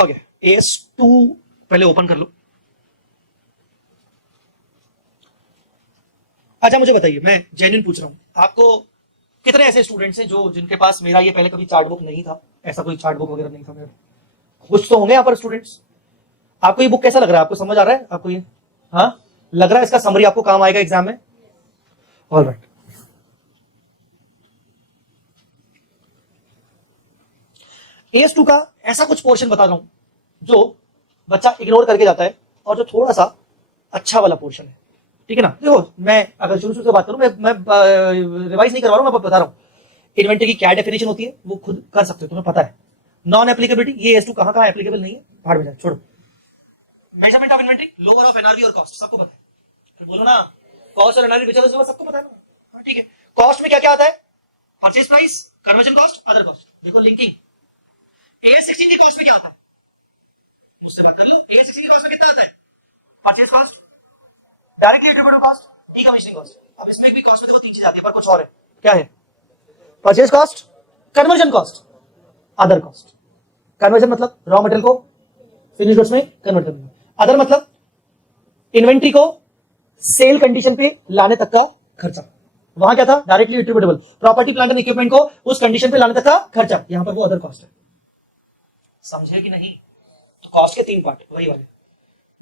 Okay, AS2 पहले open कर लो। अच्छा मुझे बताइए, मैं जेन्युइन पूछ रहा हूं, आपको कितने ऐसे स्टूडेंट्स हैं जो जिनके पास मेरा ये पहले कभी चार्ट बुक नहीं था, ऐसा कोई चार्ट बुक वगैरह नहीं था मेरा? कुछ तो होंगे यहाँ पर स्टूडेंट्स। आपको ये बुक कैसा लग रहा है? आपको समझ आ रहा है आपको ये? हाँ लग रहा है इसका समरी आपको काम आएगा एग्जाम में? All right. AS2 का ऐसा कुछ पोर्शन बता रहा हूं जो बच्चा इग्नोर करके जाता है और जो थोड़ा सा अच्छा वाला पोर्शन है, ठीक है ना? देखो मैं अगर शुरू से बात करूं, मैं रिवाइज नहीं करवा रहा हूं, मैं बता रहा हूं इन्वेंटरी की क्या डेफिनेशन होती है, वो खुद कर सकते हो, तुम्हें पता है। नॉन एप्लीकेबिलिटी, ये AS2 कहां एप्लीकेबल नहीं है, भाड़ में जाए, छोड़ो। Measurement of inventory, lower of NRV और कॉस्ट, सबको पता है, बोलो ना। कॉस्ट और एनआरवी विच सबको पता है ना? हाँ ठीक है। कॉस्ट में क्या क्या आता है? Purchase price, conversion cost, other cost. देखो लिंकिंग। AS16 की कॉस्ट में क्या आता है? मुझसे बात कर लो। AS16 की कॉस्ट में कितना आता है? Purchase cost, directly attributable cost, decommissioning cost. अब इसमें भी कॉस्ट में देखो तीन चीजें आती है, पर कुछ और है। क्या है? Purchase cost, conversion cost, other cost. Conversion मतलब रॉ मटेरियल को फिनिश गुड्स में कन्वर्ट करना। अदर मतलब इन्वेंट्री को सेल कंडीशन पे लाने तक का खर्चा। वहां क्या था? Directly attributable, property plant and equipment को उस कंडीशन पे लाने तक का खर्चा। यहां पर वो अदर कॉस्ट है। समझे कि नहीं? तो कॉस्ट के तीन पार्ट वही वाले।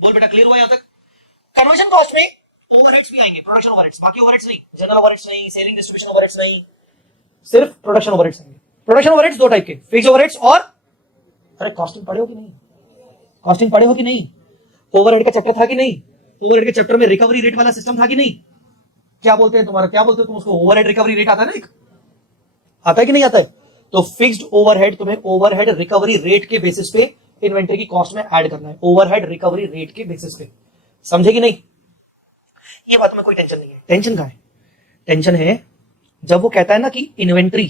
बोल बेटा, क्लियर हुआ यहां तक? कन्वर्जन कॉस्ट में ओवरहेड्स भी आएंगे, प्रोडक्शन ओवरहेड्स, बाकी ओवरहेड्स नहीं, जनरल ओवरहेड्स नहीं, सेलिंग डिस्ट्रीब्यूशन ओवरहेड्स नहीं, सिर्फ प्रोडक्शन ओवरहेड्स आएंगे। प्रोडक्शन ओवरहेड्स दो टाइप के, फिक्स्ड ओवरहेड्स और अरे कॉस्टिंग पढ़े हो कि नहीं? कॉस्टिंग पढ़े हो कि नहीं? ओवरहेड का चैप्टर था कि नहीं? ओवरहेड के चैप्टर में रिकवरी रेट वाला सिस्टम था कि नहीं? क्या बोलते हैं तुम्हारा, क्या बोलते हो तुम उसको? ओवरहेड रिकवरी रेट आता है ना एक, आता है कि नहीं आता है? तो फिक्स्ड ओवरहेड तुम्हें ओवरहेड रिकवरी रेट के बेसिस पे इन्वेंटरी की कॉस्ट में ऐड करना है, ओवरहेड रिकवरी रेट के बेसिस पे। समझे कि नहीं? ये बात में कोई टेंशन नहीं है। टेंशन कहां है? टेंशन है जब वो कहता है ना कि इन्वेंटरी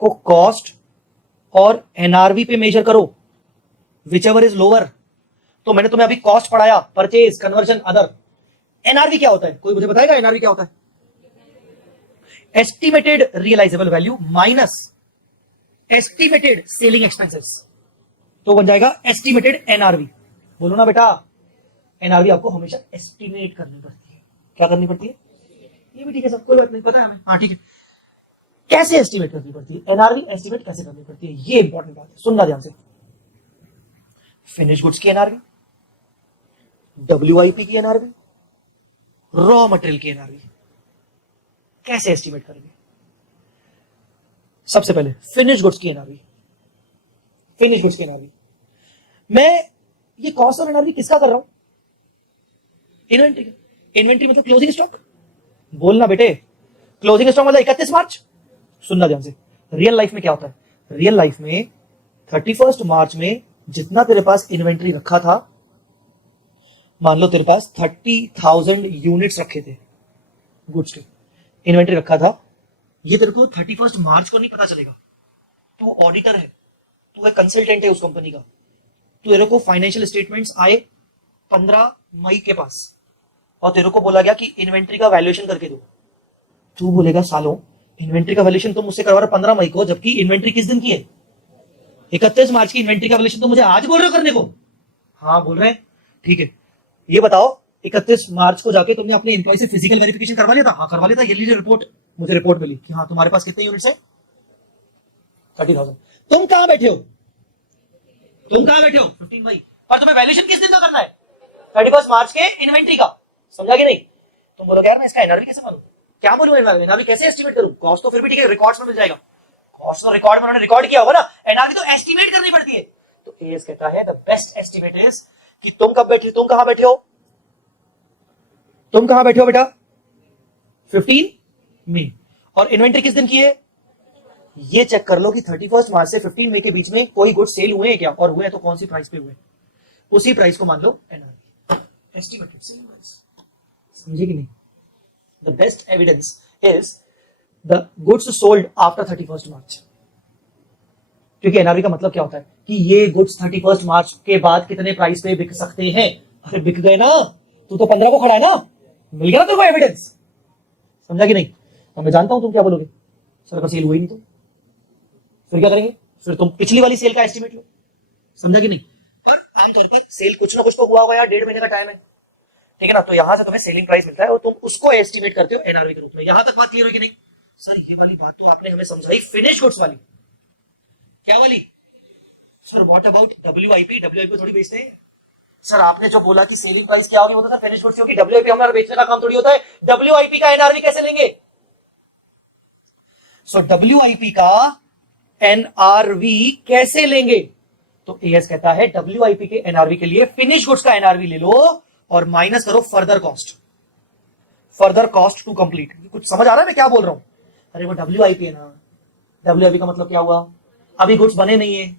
को कॉस्ट और एनआरवी पे मेजर करो, विचएवर इज लोअर। तो मैंने तुम्हें अभी कॉस्ट पढ़ाया, परचेज, कन्वर्जन, अदर। एनआरवी क्या होता है? कोई मुझे बताएगा एनआरवी क्या होता है? Estimated realisable value minus estimated selling expenses, तो बन जाएगा एस्टिमेटेड एनआरवी। बोलो ना बेटा, एनआरवी आपको हमेशा एस्टिमेट करनी पड़ती है। क्या करनी पड़ती है? ये भी ठीक है, सब कोई बात नहीं, पता है हमें। हाँ ठीक है, कैसे एस्टिमेट करनी पड़ती है? एनआरवी एस्टिमेट कैसे करनी पड़ती है, ये इंपॉर्टेंट बात है, सुनना ध्यान से। फिनिश गुड्स की एनआरवी, WIP की एनआरवी, रॉ मटेरियल की एनआरवी, कैसे एस्टिमेट करेंगे? सबसे पहले फिनिश गुड्स की एनआरवी। फिनिश गुड्स की एनआरवी मैं ये कॉस्ट और एनआरवी किसका कर रहा हूं? इन्वेंट्री। इन्वेंट्री मतलब क्लोजिंग स्टॉक। बोलना बेटे, क्लोजिंग स्टॉक मतलब 31 मार्च। सुनना ध्यान से, रियल लाइफ में क्या होता है? रियल लाइफ में 31 मार्च में जितना तेरे पास इन्वेंट्री रखा था, मान लो तेरे पास 30,000 यूनिट्स रखे थे गुड्स के, इन्वेंट्री रखा था, ये तेरे को 31 मार्च को नहीं पता चलेगा। तू ऑडिटर है, तू एक कंसल्टेंट है उस कंपनी का, तो तेरे को फाइनेंशियल स्टेटमेंट्स आए 15 मई के पास और तेरे को बोला गया कि इन्वेंट्री का वैल्यूएशन करके दो। तू बोलेगा सालों, इन्वेंट्री का वैल्यूएशन तो मुझसे करवा रहा 15 मई को, जबकि इन्वेंट्री किस दिन की है? 31 मार्च की। इन्वेंट्री का वैल्यूएशन तो मुझे आज बोल रहे हो करने को। हाँ बोल रहे हैं, ठीक है। ये बताओ 31 मार्च को जाके तुमने अपने एम्प्लॉय से फिजिकल वेरिफिकेशन करवा लिया था? हाँ करवा लिया था। ये लीजिए रिपोर्ट, मुझे रिपोर्ट मिली कि हाँ तुम्हारे पास कितने यूनिट्स है? 30,000। तुम कहां बैठे हो? तुम कहां बैठे हो? 15 मई। और तुम्हें वैल्यूएशन किस दिन का करना है? 31 मार्च के इन्वेंट्री का। समझा कि नहीं? तुम बोलोगे यार मैं इसका एनआरवी कैसे मालूं? क्या बोलूं एनआरवी कैसे एस्टिमेट करूं? कॉस्ट तो फिर भी ठीक है, रिकॉर्ड्स में मिल जाएगा। कॉस्ट तो रिकॉर्ड में उन्होंने रिकॉर्ड किया होगा ना, एनआरवी तो एस्टिमेट करनी पड़ती है। तो एएस कहता है द बेस्ट एस्टिमेट इज कि तुम कब बैठे, तुम कहां बैठे हो? तुम कहां बैठे हो बेटा? 15 मई। और इन्वेंट्री किस दिन की है? ये चेक कर लो कि 31 मार्च से 15 मई के बीच में कोई गुड सेल हुए हैं क्या, और हुए हैं तो कौन सी प्राइस पे हुए, उसी प्राइस को मान लो एनआरवी, एस्टिमेटेड सेल प्राइस। समझे कि नहीं? The best evidence is the goods sold after 31 मार्च। क्योंकि एनआरवी का मतलब क्या होता है कि ये गुड्स 31 मार्च के बाद कितने प्राइस पे बिक सकते हैं। अरे बिक गए ना, तू तो 15 को खड़ा है ना, मिल गया ना तेरे को एविडेंस। समझा कि नहीं? अब मैं जानता हूं तुम क्या बोलोगे, सर का सेल हुई नहीं तो फिर क्या करेंगे? फिर तुम पिछली वाली सेल का एस्टिमेट लो। समझा कि नहीं? पर आमतौर पर सेल कुछ ना कुछ तो हुआ होगा यार, 1.5 महीने का टाइम है, ठीक है ना? तो यहां से तुम्हें सेलिंग प्राइस मिलता है और तुम उसको एस्टिमेट करते हो एनआरवी के रूप में। यहां तक बात क्लियर हुई कि नहीं? सर ये वाली बात तो आपने हमें समझाई फिनिश गुड्स वाली, क्या वाली? Sir what about WIP? WIP थोड़ी बेचते हैं सर। आपने जो बोला कि सेलिंग प्राइस क्या होगी, वो तो सर फिनिश गुड्स होगी। डब्ल्यूआईपी हमारा बेचने का काम थोड़ी होता है। डब्ल्यूआईपी का एनआरवी कैसे लेंगे? सो डब्ल्यूआईपी का एनआरवी कैसे लेंगे? तो एएस कहता है डब्ल्यूआईपी के एनआरवी के लिए फिनिश गुड्स का एनआरवी ले लो और माइनस करो फर्दर कॉस्ट टू कंप्लीट। कुछ समझ आ रहा है मैं क्या बोल रहा हूं? अरे वो डब्ल्यूआईपी है ना, डब्ल्यूआईपी का मतलब क्या हुआ? अभी गुड्स बने नहीं है,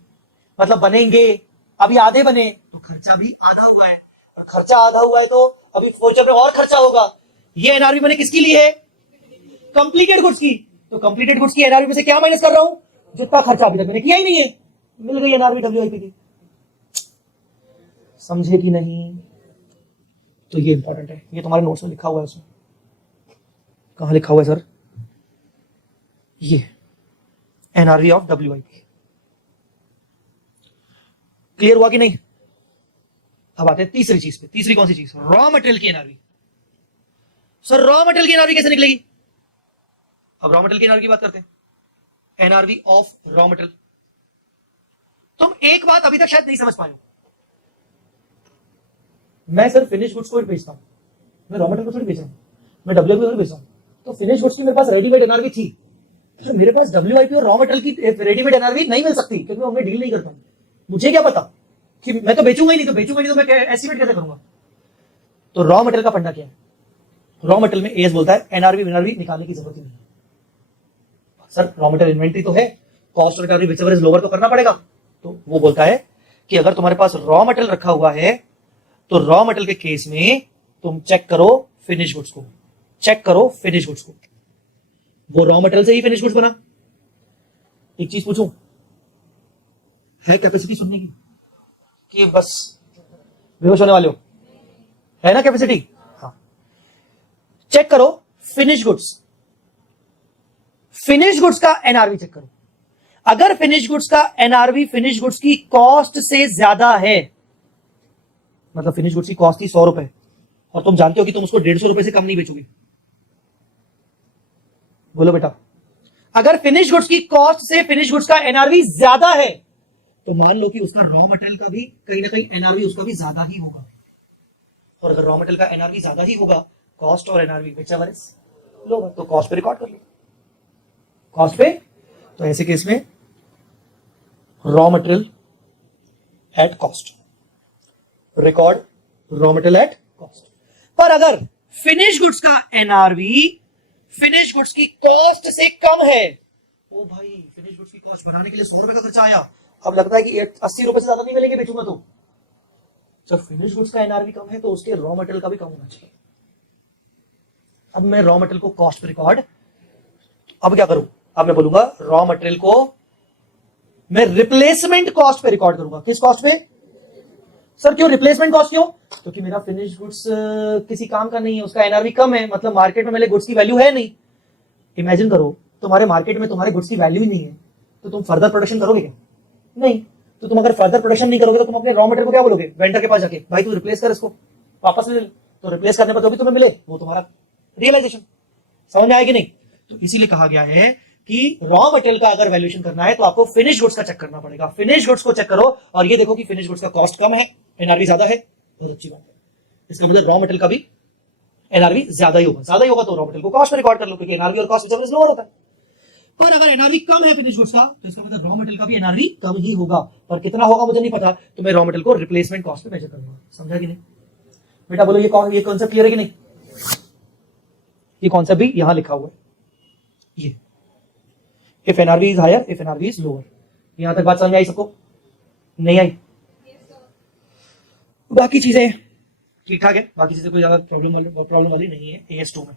मतलब बनेंगे, अभी आधे बने तो खर्चा भी आधा हुआ है, और खर्चा आधा हुआ है तो अभी फ्यूचर में और खर्चा होगा। ये एनआरवी मैंने किसकी ली है? कंप्लीटेड गुड्स की। तो कंप्लीटेड गुड्स की एनआरवी में से क्या माइनस कर रहा हूं? जितना खर्चा अभी तक मैंने किया ही नहीं है। मिल गई एनआरवी डब्ल्यूआईपी की। समझे कि नहीं? तो ये इंपॉर्टेंट है, ये तुम्हारे नोट्स में लिखा हुआ है। उसमें कहां लिखा हुआ है सर? ये एनआरवी ऑफ डब्ल्यूआईपी। क्लियर हुआ कि नहीं? अब आते हैं तीसरी चीज पे। तीसरी कौन सी चीज? रॉ मटेरियल की एनआरवी। सर रॉ मटेरियल की एनआरवी कैसे निकलेगी? अब रॉ मटेरियल की एनआरवी की बात करते हैं। NRV of raw material. तुम एक बात अभी तक शायद नहीं समझ पाए हो। मैं सर फिनिश गुड्स को ही बेचता हूं, मैं रॉ मटेरियल को थोड़ी बेच रहा हूं, मैं डब्ल्यूआईपी को थोड़ी बेच रहा हूं। तो फिनिश गुड्स की मेरे पास रेडीमेड एनआरवी थी, तो मेरे पास डब्ल्यूआईपी और रॉ मटेरियल की रेडीमेड एनआरवी नहीं मिल सकती, क्योंकि मैं डील नहीं करता हूं। मुझे क्या पता कि मैं तो बेचूंगा ही नहीं, तो मैं एस्टिमेट कैसे करूंगा? तो रॉ मटेरियल का फंडा क्या है? रॉ मटेरियल में एएस बोलता है एनआरवी विनआरवी निकालने की जरूरत ही नहीं है। सर रॉ मटेरियल इन्वेंटरी तो है, cost of recovery whichever is lower तो करना पड़ेगा। तो वो बोलता है कि अगर तुम्हारे पास रॉ मटेरियल रखा हुआ है तो रॉ मटेरियल के केस में तुम चेक करो फिनिश गुड्स को, चेक करो फिनिश गुड्स को। वो रॉ मटेरियल से ही फिनिश गुड्स बना। एक चीज पूछूं, है कैपेसिटी सुनने की कि बस बेहोश होने वाले हो? है ना कैपेसिटी? हाँ। चेक करो फिनिश गुड्स, फिनिश गुड्स का एनआरवी चेक करो। अगर फिनिश गुड्स का एनआरवी फिनिश गुड्स की कॉस्ट से ज्यादा है, मतलब फिनिश गुड्स की कॉस्ट थी 100 रुपए और तुम जानते हो कि तुम उसको 150 रुपए से कम नहीं बेचोगे, बोलो बेटा। अगर फिनिश गुड्स की कॉस्ट से फिनिश गुड्स का एनआरवी ज्यादा है तो मान लो कि उसका रॉ मटेरियल का भी कहीं ना कहीं एनआरवी उसका भी ज्यादा ही होगा। और अगर रॉ मटेरियल का एनआरवी ज्यादा ही होगा, कॉस्ट और एनआरवी व्हिचएवर इज लोअर, तो कॉस्ट पे रिकॉर्ड कर लो, कॉस्ट पे। तो ऐसे केस में raw material at cost, record raw material at cost. पर अगर फिनिश गुड्स का एनआरवी फिनिश गुड्स की कॉस्ट से कम है, ओ भाई फिनिश गुड्स की कॉस्ट बढ़ाने के लिए 100 रुपए का खर्चा आया, अब लगता है कि 80 रुपए से ज्यादा नहीं मिलेंगे बेचूंगा तो। जब फिनिश गुड्स का एनआरवी कम है तो उसके रॉ मटेरियल का भी कम होना चाहिए। अब मैं रॉ मटेरियल को कॉस्ट पे रिकॉर्ड, अब क्या करूं? अब मैं बोलूंगा रॉ मटेरियल को मैं रिप्लेसमेंट कॉस्ट पे रिकॉर्ड करूंगा। किस कॉस्ट पे? सर क्यों रिप्लेसमेंट कॉस्ट क्यों? क्योंकि मेरा फिनिश गुड्स किसी काम का नहीं है, उसका एनआरवी कम है, मतलब मार्केट में मेरे गुड्स की वैल्यू है नहीं। इमेजिन करो तुम्हारे मार्केट में तुम्हारे गुड्स की वैल्यू ही नहीं है, तो तुम फर्दर प्रोडक्शन करोगे क्या? नहीं। तो तुम अगर फर्दर प्रोडक्शन नहीं करोगे तो तुम अपने रॉ मटेरियल को क्या बोलोगे? वेंडर के पास जाके, भाई तू रिप्लेस कर इसको, वापस ले। तो रिप्लेस करने पर जो भी तुम्हें मिले वो तुम्हारा रियलाइजेशन। समझ में आया कि नहीं? तो इसीलिए कहा गया है कि रॉ मटेरियल का अगर वैल्यूएशन करना है तो आपको फिनिश गुड्स का चेक करना पड़ेगा। फिनिश गुड्स को चेक करो और ये देखो कि फिनिश गुड्स का कॉस्ट कम है, एनआरवी ज्यादा है, बहुत अच्छी बात है। इसका मतलब रॉ मटेरियल का भी एनआरवी ज्यादा ही होगा, ज्यादा ही होगा तो रॉ मटेरियल को कॉस्ट में रिकॉर्ड कर लो, क्योंकि एनआरवी और कॉस्ट में लोअर होता है। पर अगर एनआरवी कम है फिनिश गुड्स का तो इसका मतलब रॉ मटेरियल का भी एनआरवी कम ही होगा, पर कितना होगा मुझे नहीं पता, तो मैं रॉ मटेरियल को रिप्लेसमेंट कॉस्ट पे मेजर करूंगा। समझा कि नहीं बेटा? बोलो ये कॉन्सेप्ट क्लियर है कि नहीं? ये कॉन्सेप्ट भी यहां लिखा हुआ है, ये if NRV is higher if NRV is lower. यहां तक बात समझ में आई सबको? नहीं आई? बाकी चीजें ठीक ठाक है, बाकी चीजें कोई ज्यादा प्रॉब्लम वाली नहीं है AS2 में।